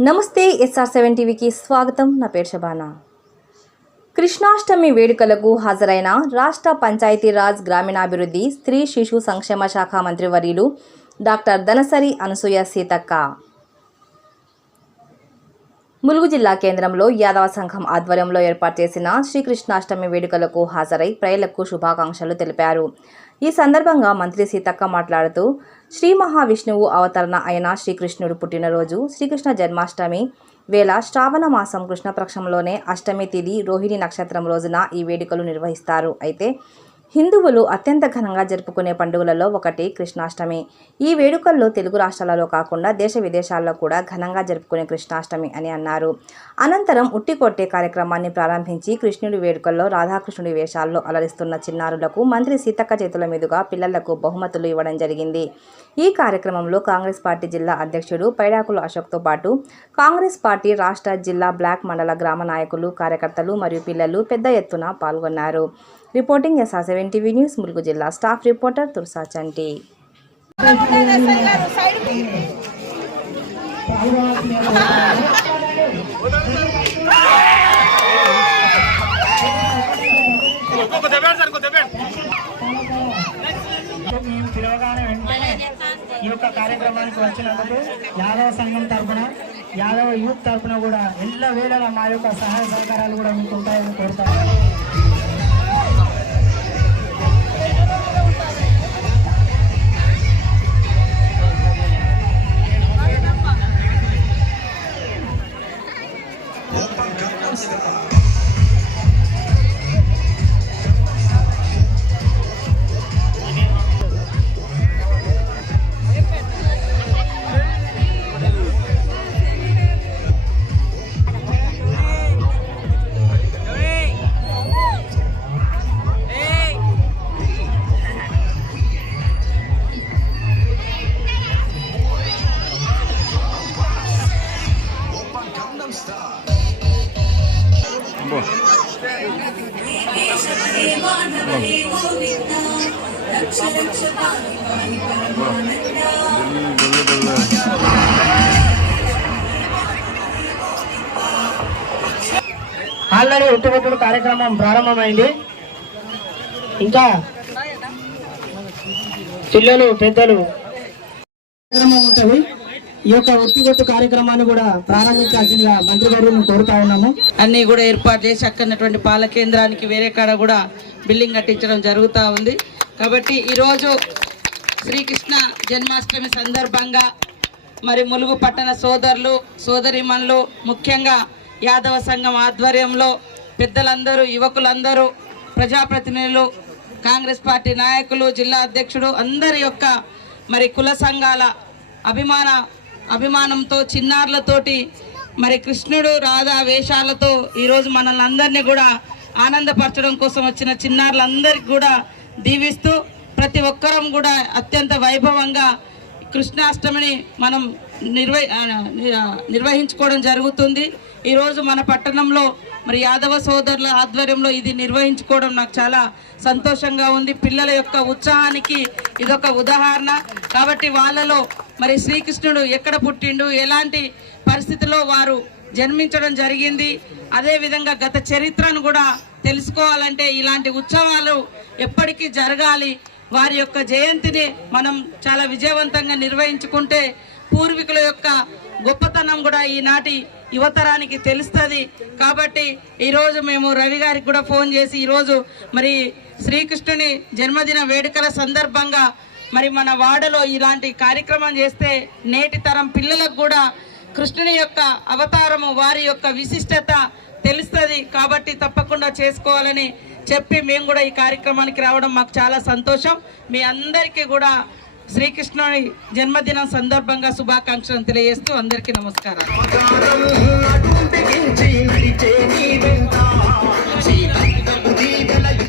నమస్తే SR seven టీవీకి స్వాగతం. నా పేరు శబానా. కృష్ణాష్టమి వేడుకలకు హాజరైన రాష్ట్ర పంచాయతీరాజ్ గ్రామీణాభివృద్ధి స్త్రీ శిశు సంక్షేమ శాఖ మంత్రి వర్యులు డాక్టర్ ధనసరి అనసూయ సీతక్క. ములుగు జిల్లా కేంద్రంలో యాదవ సంఘం ఆధ్వర్యంలో ఏర్పాటు చేసిన శ్రీకృష్ణాష్టమి వేడుకలకు హాజరై ప్రజలకు శుభాకాంక్షలు తెలిపారు. ఈ సందర్భంగా మంత్రి సీతక్క మాట్లాడుతూ శ్రీ మహావిష్ణువు అవతరణ అయిన శ్రీకృష్ణుడు పుట్టినరోజు శ్రీకృష్ణ జన్మాష్టమి వేళ శ్రావణ మాసం కృష్ణపక్షంలోనే అష్టమి తిథి రోహిణి నక్షత్రం రోజున ఈ వేడుకలు నిర్వహిస్తారు. అయితే హిందువులు అత్యంత ఘనంగా జరుపుకునే పండుగలలో ఒకటి కృష్ణాష్టమి. ఈ వేడుకల్లో తెలుగు రాష్ట్రాలలో కాకుండా దేశ విదేశాల్లో కూడా ఘనంగా జరుపుకునే కృష్ణాష్టమి అని అన్నారు. అనంతరం ఉట్టి కొట్టే కార్యక్రమాన్ని ప్రారంభించి కృష్ణుడి వేడుకల్లో రాధాకృష్ణుడి వేషాల్లో అలరిస్తున్న చిన్నారులకు మంత్రి సీతక్క చేతుల మీదుగా పిల్లలకు బహుమతులు ఇవ్వడం జరిగింది. ఈ కార్యక్రమంలో కాంగ్రెస్ పార్టీ జిల్లా అధ్యక్షుడు పైడాకుల అశోక్తో పాటు కాంగ్రెస్ పార్టీ రాష్ట్ర జిల్లా బ్లాక్ మండల గ్రామ నాయకులు కార్యకర్తలు మరియు పిల్లలు పెద్ద ఎత్తున పాల్గొన్నారు. Reporting SR seven TV news Mulugu జిల్లా స్టాఫ్ రిపోర్టర్ తుర్సా చంటి మేము పిలవగానే వెంటనే ఈ యొక్క కార్యక్రమానికి వచ్చినందుకు యాదవ సంఘం తరఫున యాదవ యూత్ తరఫున కూడా ఎల్ల వేళలా మా యొక్క సహాయ సహకారాలు కూడా మీకు ఉంటాయని కోరుతాను o pagkakasta. ఆల్రెడీ ఉట్టుకొట్టుడు కార్యక్రమం ప్రారంభమైంది. ఇంకా పిల్లలు పెద్దలు. కార్యక్రమం ఉంటుంది. ఈ యొక్క ఉట్టుకొట్టు కార్యక్రమాన్ని కూడా ప్రారంభించాల్సిందిగా మంత్రి గారిని కోరుతా ఉన్నాము. అన్నీ కూడా ఏర్పాటు చేసి అక్కడటువంటి పాల కేంద్రానికి వేరే కాడ కూడా బిల్డింగ్ కట్టించడం జరుగుతూ ఉంది. కాబట్టి ఈరోజు శ్రీకృష్ణ జన్మాష్టమి సందర్భంగా మరి ములుగు పట్టణ సోదరులు సోదరిమణులు ముఖ్యంగా యాదవ సంఘం ఆధ్వర్యంలో పెద్దలందరూ యువకులందరూ ప్రజాప్రతినిధులు కాంగ్రెస్ పార్టీ నాయకులు జిల్లా అధ్యక్షుడు అందరి యొక్క మరి కుల సంఘాల అభిమాన అభిమానంతో చిన్నారులతోటి మరి కృష్ణుడు రాధా వేషాలతో ఈరోజు మనల్ని అందరినీ కూడా ఆనందపరచడం కోసం వచ్చిన చిన్నారులందరికీ కూడా దీవిస్తూ ప్రతి ఒక్కరం కూడా అత్యంత వైభవంగా కృష్ణాష్టమిని మనం నిర్వ నిర్వహించుకోవడం జరుగుతుంది. ఈరోజు మన పట్టణంలో మరి యాదవ సోదరుల ఆధ్వర్యంలో ఇది నిర్వహించుకోవడం నాకు చాలా సంతోషంగా ఉంది. పిల్లల యొక్క ఉత్సాహానికి ఇదొక ఉదాహరణ. కాబట్టి వాళ్ళలో మరి శ్రీకృష్ణుడు ఎక్కడ పుట్టిండు? ఎలాంటి పరిస్థితిలో వారు జన్మించడం జరిగింది? అదేవిధంగా గత చరిత్రను కూడా తెలుసుకోవాలంటే ఇలాంటి ఉత్సవాలు ఎప్పటికీ జరగాలి. వారి యొక్క జయంతిని మనం చాలా విజయవంతంగా నిర్వహించుకుంటే పూర్వీకుల యొక్క గొప్పతనం కూడా ఈనాటి యువతరానికి తెలుస్తుంది. కాబట్టి ఈరోజు మేము రవి గారికి కూడా ఫోన్ చేసి ఈరోజు మరి శ్రీకృష్ణుని జన్మదిన వేడుకల సందర్భంగా మరి మన వాడలో ఇలాంటి కార్యక్రమం చేస్తే నేటి తరం పిల్లలకు కూడా కృష్ణుని యొక్క అవతారము వారి యొక్క విశిష్టత తెలుస్తుంది. కాబట్టి తప్పకుండా చేసుకోవాలని చెప్పి మేము కూడా ఈ కార్యక్రమానికి రావడం మాకు చాలా సంతోషం. మీ అందరికీ కూడా శ్రీకృష్ణుని జన్మదినం సందర్భంగా శుభాకాంక్షలు తెలియజేస్తూ అందరికీ నమస్కారం